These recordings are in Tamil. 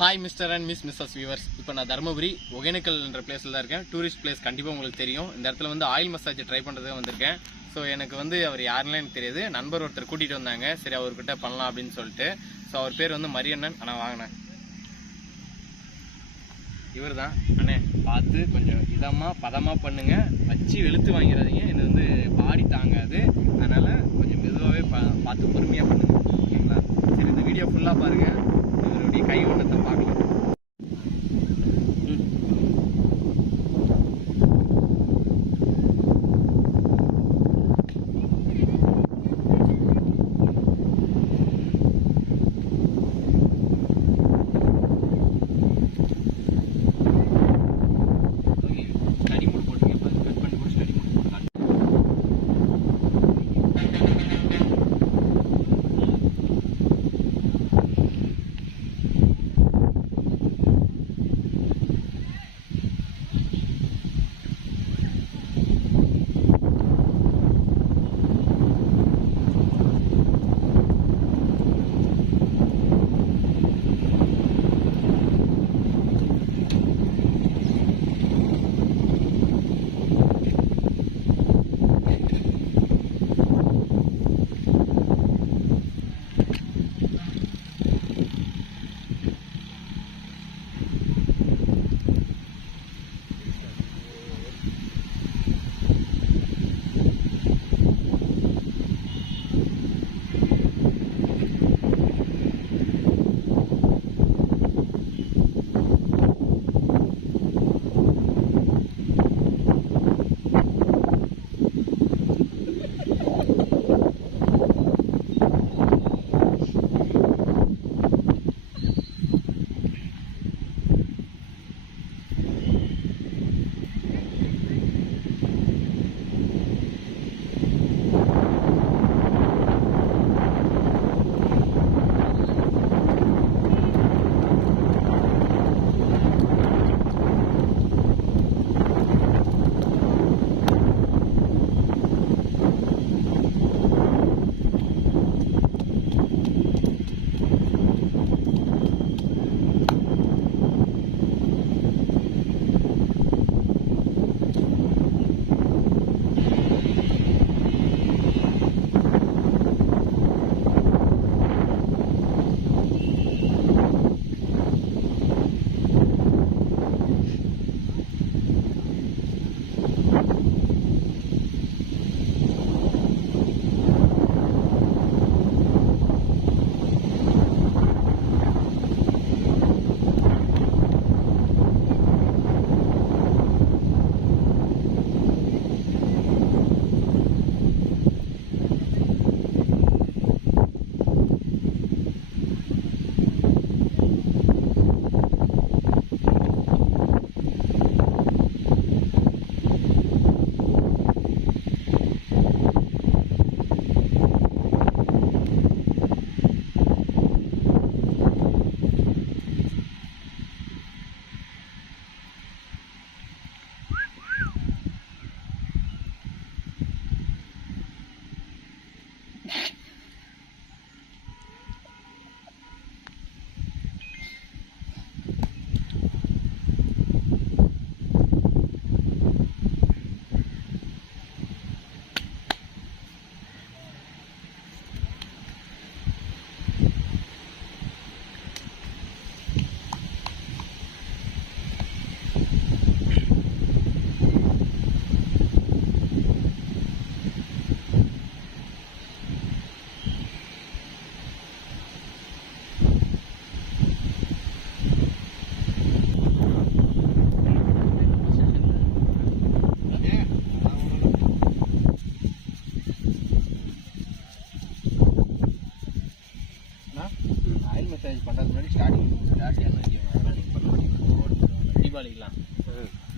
Hi mister and missus viewers. இப்போ நான் தருமபுரி ஒகேனக்கல் என்ற பிளேஸில் தான் இருக்கேன். டூரிஸ்ட் பிளேஸ் கண்டிப்பாக உங்களுக்கு தெரியும். இந்த இடத்துல வந்து ஆயில் மசாஜ் ட்ரை பண்ணுறதுக்கு வந்திருக்கேன். ஸோ எனக்கு வந்து அவர் யாருன்னு எனக்கு தெரியாது. நண்பர் ஒருத்தர் கூட்டிகிட்டு வந்தாங்க. சரி அவர்கிட்ட பண்ணலாம் அப்படின்னு சொல்லிட்டு. ஸோ அவர் பேர் வந்து மரியண்ணன். ஆனால் வாங்கினேன் இவர் தான். அண்ணே பார்த்து கொஞ்சம் பதமாக பண்ணுங்க, வச்சு வெளுத்து வாங்கிறாதீங்க. இது வந்து பாடி தாங்காது. அதனால் கொஞ்சம் மெதுவாகவே பார்த்து பொறுமையாக பண்ணுங்க, ஓகேங்களா? சரி, இந்த வீடியோ ஃபுல்லாக பாருங்கள். இவருடைய கை ஒன்றத்தை பார்க்கலாம்.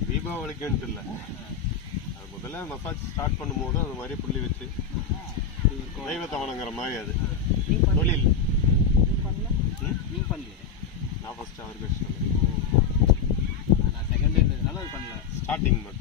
தீபாவளிக்குன்ட்டு இல்லை, அது முதல்ல மசாஜ் ஸ்டார்ட் பண்ணும்போது அது மாதிரி புள்ளி வச்சு தெய்வத்தை வணங்குற மாதிரி. அது தொழில். நான் ஃபர்ஸ்ட் அவருக்கு வச்சுட்டேன். நான் செகண்ட் டேட்னால அது பண்ணல, ஸ்டார்டிங் மட்டும்.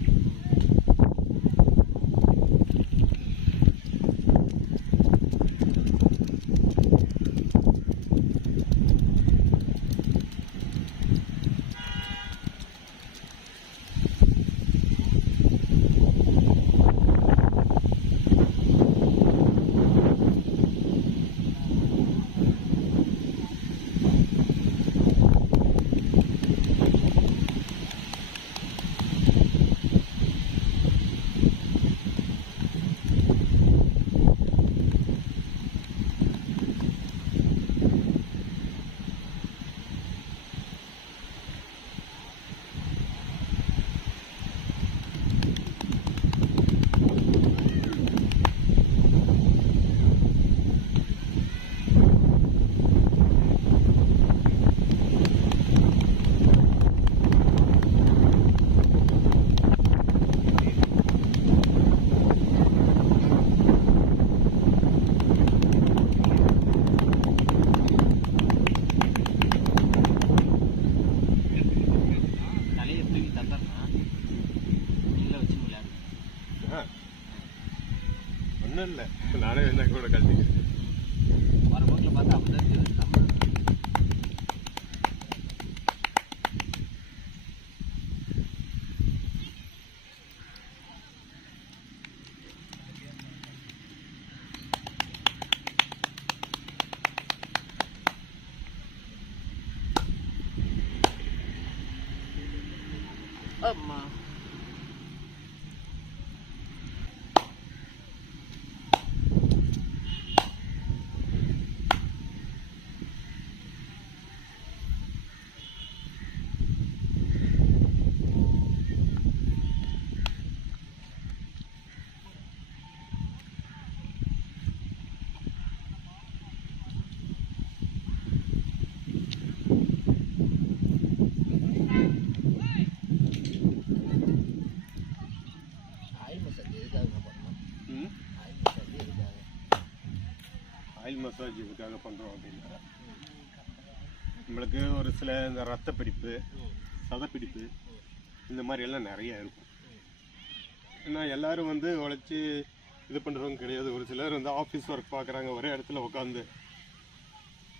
ஒன்றும் இல்லை, நானே என்ன கூட கழட்டிக்கிறேன். வர போக்கில் பார்த்தா அப்படிதான் இருக்குது. அம்மா ஆயில் மசாஜ் இதுக்காக பண்ணுறோம் அப்படின்னா, நம்மளுக்கு ஒரு சில இந்த ரத்த பிடிப்பு, சதப்பிடிப்பு இந்த மாதிரி எல்லாம் நிறைய இருக்கும். ஏன்னா எல்லாரும் வந்து உழைச்சி இது பண்ணுறவங்க கிடையாது. ஒரு சிலர் வந்து ஆஃபீஸ் ஒர்க் பார்க்குறாங்க ஒரே இடத்துல உட்காந்து,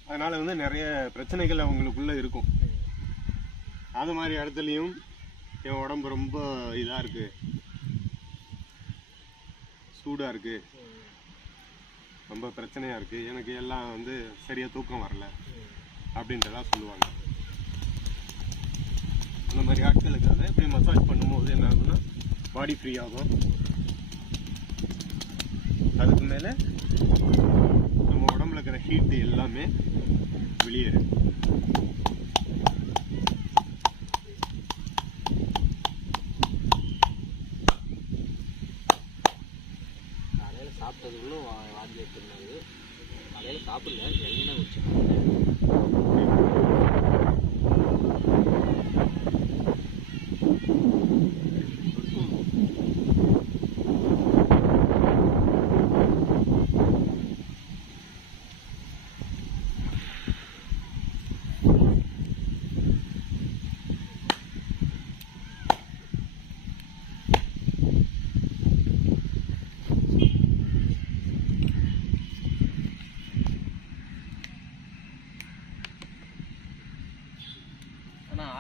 அதனால் வந்து நிறைய பிரச்சனைகள் அவங்களுக்குள்ளே இருக்கும். அது மாதிரி இடத்துலையும் என் உடம்பு ரொம்ப இதாக இருக்குது, சூடாக இருக்குது, ரொம்ப பிரச்சனையாக இருக்குது, எனக்கு எல்லாம் வந்து சரியாக தூக்கம் வரல அப்படின்றதான் சொல்லுவாங்க. அந்த மாதிரி ஆட்களுக்காக இப்படி மசாஜ் பண்ணும்போது என்ன ஆகும்னா பாடி ஃப்ரீ ஆகும். அதுக்கு மேலே நம்ம உடம்புல இருக்கிற ஹீட்டு எல்லாமே வெளியேறும். காலையில் சாப்பிட்டதுக்குள்ளும் வாந்தி எடுத்துருந்தாரு. காலையில் சாப்பிடல, எண்ணெய் குடிச்சாங்க.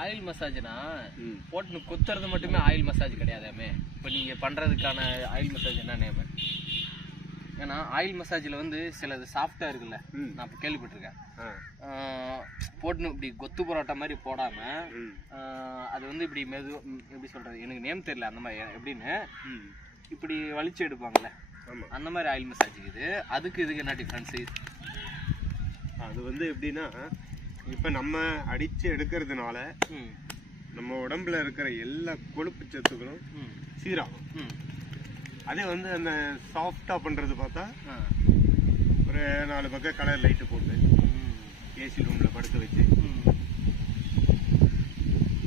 ஆயில் மசாஜ்னா போட்டு குத்துறது மட்டுமே ஆயில் மசாஜ் கிடையாதாமே. இப்போ நீங்கள் பண்ணுறதுக்கான ஆயில் மசாஜ் என்ன நேமு? ஏன்னா ஆயில் மசாஜில் வந்து சிலது சாஃப்டாக இருக்குல்ல, நான் இப்போ கேள்விப்பட்டிருக்கேன். போட்டுன்னு இப்படி கொத்து பரோட்டா மாதிரி போடாமல் அது வந்து இப்படி எப்படி சொல்கிறது, எனக்கு நேம் தெரியல அந்த மாதிரி எப்படின்னு, இப்படி வலிச்சு எடுப்பாங்கள்ல, அந்த மாதிரி ஆயில் மசாஜ் இது. அதுக்கு இதுக்கு என்ன டிஃப்ரென்ஸு? அது வந்து எப்படின்னா, இப்போ நம்ம அடித்து எடுக்கிறதுனால நம்ம உடம்புல இருக்கிற எல்லா கொழுப்பு சத்துக்களும் சீராகும். அதே வந்து அந்த சாஃப்டாக பண்ணுறது பார்த்தா ஒரு 4 பக்கம் கலர் லைட்டு போட்டு ஏசி ரூமில் படுக்க வச்சு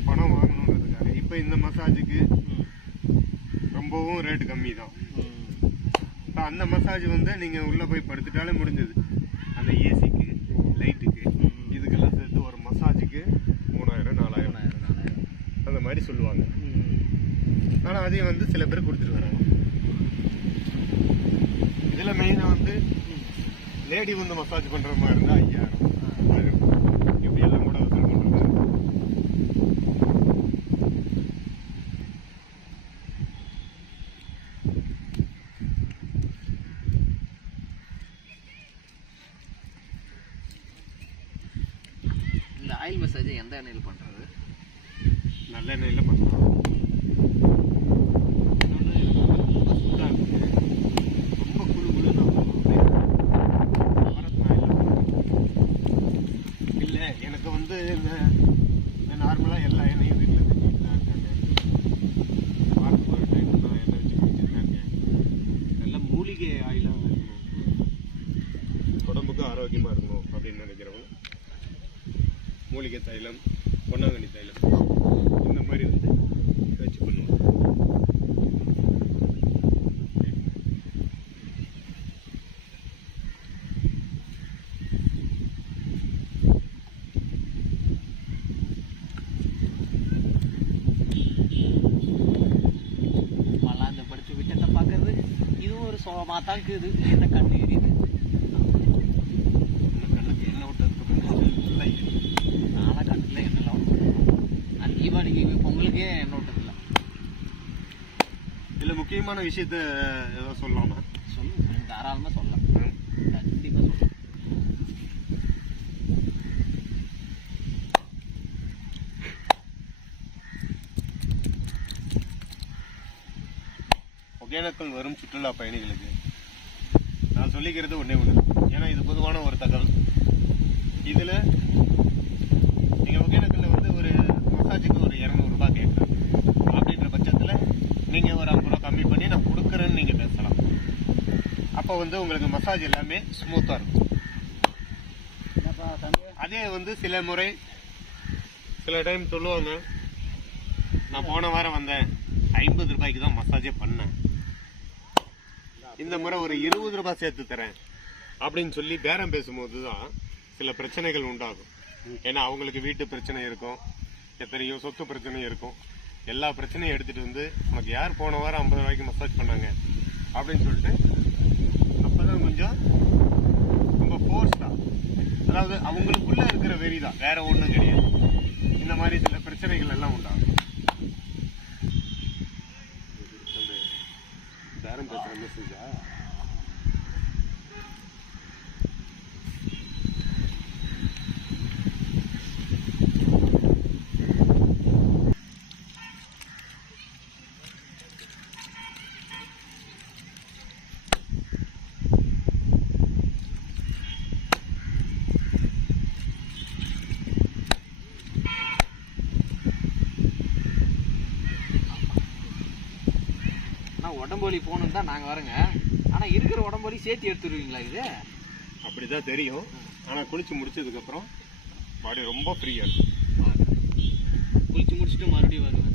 பணம் வாங்கணுன்றதுக்காக. இப்போ இந்த மசாஜுக்கு ரொம்பவும் ரேட்டு கம்மி தான். இப்போ அந்த மசாஜ் வந்து நீங்கள் உள்ளே போய் படுத்துட்டாலே முடிஞ்சது. அந்த ஏசிக்கு, லைட்டுக்கு, இதுக்கெல்லாம் சேர்த்து ஒரு மசாஜுக்கு 3000 4000 அந்த மாதிரி சொல்லுவாங்க. ஆனால் அதையும் வந்து சில பேர் கொடுத்துட்டு வராங்க. இதில் மெயினாக வந்து லேடி வந்து மசாஜ் பண்ணுற மாதிரி இருந்தால் 5000 இப்படியெல்லாம் கூட வசூல் பண்ணுறாங்க. இந்த ஆயில் மசாஜை எந்த எண்ணெயில் பண்ணுறது? நல்ல எண்ணெயில் பண்ணுறோம். ரொம்ப குழு இல்லை, எனக்கு வந்து இந்த நார்மலாக எல்லா எண்ணெயும் வீட்டில் செஞ்சுட்டு தான் இருக்காங்க. வாரத்துக்கு ஒரு டைம் தான் எண்ணெய் வச்சு குடிச்சுட்டு தான் இருக்கேன். நல்லா மூலிகை ஆயிலாக இருக்கணும், உடம்புக்கு ஆரோக்கியமாக இருக்கணும் அப்படின்னு நினைக்கிறவங்க மூலிகை தைலம், பொன்னாங்கண்ணி தைலம் இந்த மாதிரி வந்து வச்சு பண்ணுவோம். மல்லாந்து படுத்து விட்டத்தை பார்க்கறது இதுவும் ஒரு சோகமாக தான் இருக்குது, என்ன கண்ணு எரியுது. கண்ணுக்கு எண்ணெய் விட்டதுக்கு நானாக கண்ணுல எண்ணெய்லாம் நான் தீபாவளிக்கு பொங்கலுக்கே எண்ணெய் விட்டதில்லை. இதில் முக்கியமான விஷயத்த ஏதோ சொல்லலாமா? சொல்லுங்க, தாராளமாக சொல்லலாம், கண்டிப்பாக சொல்லலாம். ஒகேனக்கல் வரும் சுற்றுலா பயணிகளுக்கு நான் சொல்லிக்கிறது ஒன்றே ஒன்று, ஏன்னா இது பொதுவான ஒரு தகவல். இதில் நீங்கள் ஒகேனக்கல்ல வந்து ஒரு மசாஜுக்கு ஒரு 200 ரூபாய் கேட்குறேன் அப்படின்ற பட்சத்தில் நீங்கள் ஒரு 50 ரூபா கம்மி பண்ணி நான் கொடுக்குறேன்னு நீங்கள் பேசலாம். அப்போ வந்து உங்களுக்கு மசாஜ் எல்லாமே ஸ்மூத்தாக இருக்கும். அதே வந்து சில முறை சில டைம் சொல்லுவாங்க, நான் போன வாரம் வந்தேன் 50 ரூபாய்க்கு தான் மசாஜே பண்ணேன், இந்த முறை ஒரு 20 ரூபாய் சேர்த்து தரேன் அப்படின்னு சொல்லி பேரம் பேசும்போது தான் சில பிரச்சனைகள் உண்டாகும். ஏன்னா அவங்களுக்கு வீட்டு பிரச்சனை இருக்கும், எத்தனையோ சொத்து பிரச்சனை இருக்கும். எல்லா பிரச்சனையும் எடுத்துட்டு வந்து உனக்கு யார் போன வாரம் 50 ரூபாய்க்கு மசாஜ் பண்ணாங்க அப்படின்னு சொல்லிட்டு அப்பதான் கொஞ்சம் ரொம்ப ஃபோர்ஸ்டா, அதாவது அவங்களுக்குள்ள இருக்கிற வெறி தான், வேற ஒண்ணும் கிடையாது. இந்த மாதிரி சில பிரச்சனைகள் எல்லாம் உண்டாகும். பேரம் பேசுற மெசேஜா? உடம்பொலி போகணும் தான் நாங்கள் வரோங்க. ஆனால் இருக்கிற உடம்பொலி சேர்த்து எடுத்துருவீங்களா? இது அப்படிதான் தெரியும். ஆனால் குளிச்சு முடிச்சதுக்கு அப்புறம் பாடி ரொம்ப ஃப்ரீயா இருக்கும். குளிச்சு முடிச்சுட்டு மறுபடியும் வருவேன்.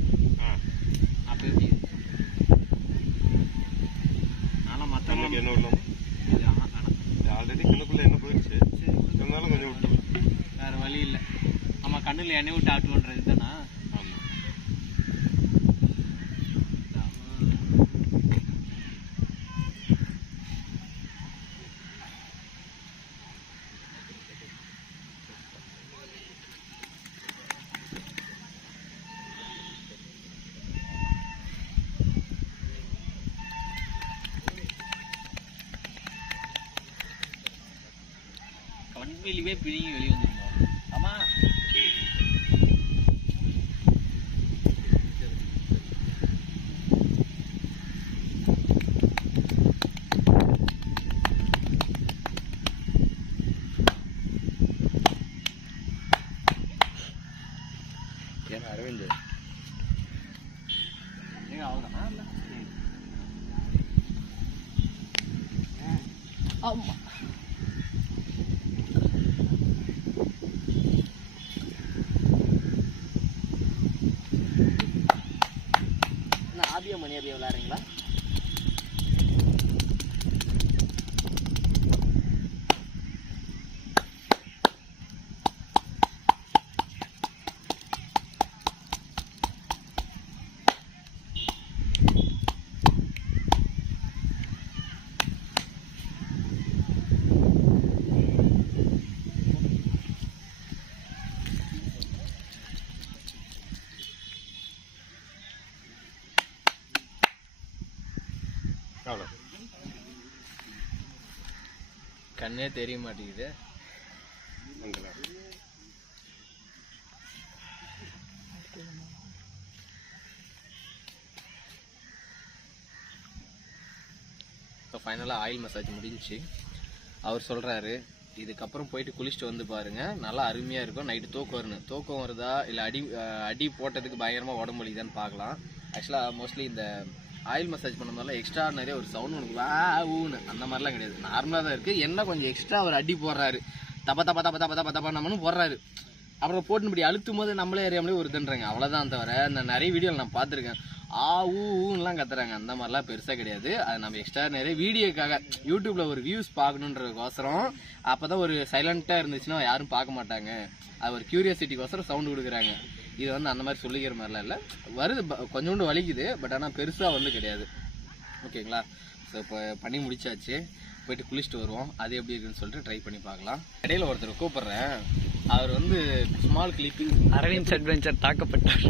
அப்போ எப்படி நானும் மற்ற என்ன விடலாம், ஆல்ரெடி கண்ணுக்குள்ள என்ன போயிடுச்சு, இருந்தாலும் கொஞ்சம் விட்டு வேற வழி இல்லை. நம்ம கண்ணில் எண்ணெய் விட்டு ஆட்டுவோன்றது தானா? கண்வெளியே பிடிங்கி வெளியே வந்துருந்தோம். ஆமா, ஏன் அரவிந்த் ஏங்க அவ்வளோதானா? இல்லை ஆமா, ஆபியா மணி ஆபியா விளையாடுறீங்களா? கண்ணே தெரிய மாட்டேங்குது. இப்போ ஃபைனலாக ஆயில் மசாஜ் முடிஞ்சிச்சு. அவர் சொல்கிறாரு, இதுக்கப்புறம் போயிட்டு குளிச்சுட்டு வந்து பாருங்கள், நல்லா அருமையாக இருக்கும். நைட்டு தூக்கம் வரணும், தூக்கம் வருதா இல்லை அடி போட்டதுக்கு பயங்கரமாக உடம்பு வலிதான்னு பார்க்கலாம். ஆக்சுவலாக மோஸ்ட்லி இந்த ஆயில் மசாஜ் பண்ண மாதிரிலாம் எக்ஸ்ட்ரா நிறைய ஒரு சவுண்ட் உனக்கு ஊன்னு அந்த மாதிரிலாம் கிடையாது, நார்மலாக தான் இருக்குது. என்ன கொஞ்சம் எக்ஸ்ட்ரா ஒரு அடி போடுறாரு, தப்பா தப்பா தப்பா தப்பா தப்பா தப்பா நம்மனு போடுறாரு. அப்புறம் போட்டு இப்படி அழுத்தும் போது நம்மளே அறியாமலே ஒரு இதுன்றாங்க, அவ்வளோதான். தவிர இந்த நிறைய வீடியோவில் நான் பார்த்துருக்கேன், ஊன்னுலாம் கத்துறாங்க, அந்த மாதிரிலாம் பெருசாக கிடையாது. அது நம்ம எக்ஸ்ட்ரா நிறைய வீடியோக்காக யூடியூப்பில் ஒரு வியூஸ் பார்க்கணுன்றதுக்கோசரம், அப்போ தான் ஒரு சைலண்ட்டாக இருந்துச்சுன்னா யாரும் பார்க்க மாட்டாங்க, அது ஒரு க்யூரியாசிட்டிக்கோசரம் சவுண்டு கொடுக்குறாங்க. இது வந்து அந்த மாதிரி சொல்லிக்கிற மாதிரிலாம் இல்லை, வருது கொஞ்சோண்டு வலிக்குது, பட் ஆனால் பெருசாக வந்து கிடையாது. ஓகேங்களா? ஸோ இப்போ பண்ணி முடிச்சாச்சு, போயிட்டு குளிச்சுட்டு வருவோம். அது எப்படி இருக்குன்னு சொல்லிட்டு ட்ரை பண்ணி பார்க்கலாம். இடையில ஒருத்தர் கூப்பிடுறேன், அவர் வந்து ஸ்மால் கிளிப்பிங் அரவிந்த் அட்வென்ச்சர் தாக்கப்பட்டார்.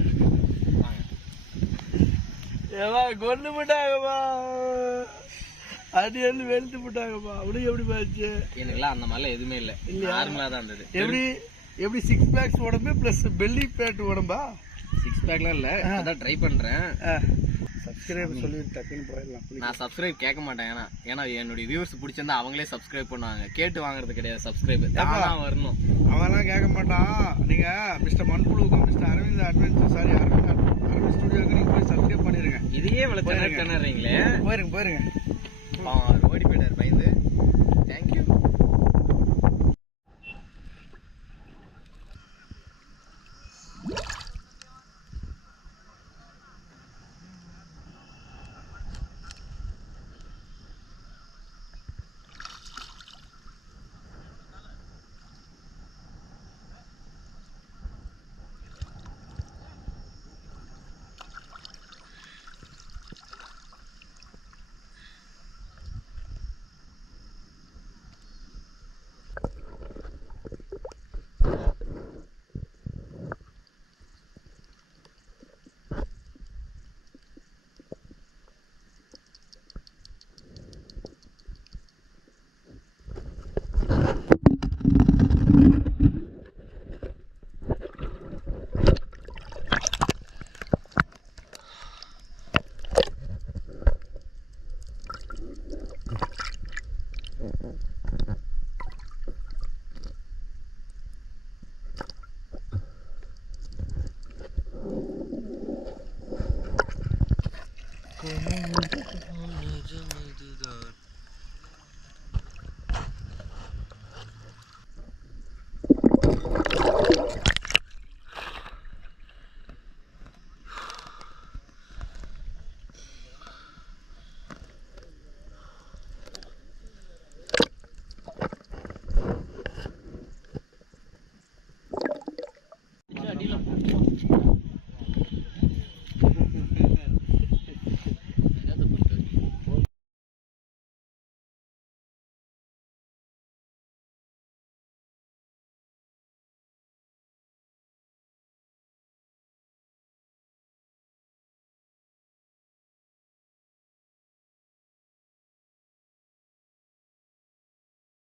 ஏவா கொண்டு போட்டாங்கப்பா, அது வந்து வெளுத்து போட்டாங்கப்பா. அவனுக்கு எப்படி போச்சு? எனக்குலாம் அந்த மாதிரிலாம் எதுவுமே இல்லை, நார்மலாக தான் இருந்தது. எப்படி 6 பேக்ஸ் உடம்பு பிளஸ் பெல்லி பேட் உடம்பா? 6 பேக்லாம் இல்லை, அதான் ட்ரை பண்ணுறேன். சப்ஸ்கிரைப் சொல்லி டக்குன்னு போயிடலாம். நான் சப்ஸ்கிரைப் கேட்க மாட்டேன், ஏன்னா என்னுடைய வியூவர்ஸ் பிடிச்சிருந்தா அவங்களே சப்ஸ்கிரைப் பண்ணுவாங்க. கேட்டு வாங்குறது கிடையாது, சப்ஸ்கிரைப் தானா வரணும். அவன்லாம் கேட்க மாட்டான். நீங்க மிஸ்டர் மண்புழுவுக்கும் மிஸ்டர் அரவிந்த் அட்வென்ச்சர் அரவிந்த் ஸ்டுடியோவுக்கு நீங்க போய் சப்ஸ்கிரைப் பண்ணிருங்க. இதையே இவ்வளவு திணறீங்களே. போயிருங்க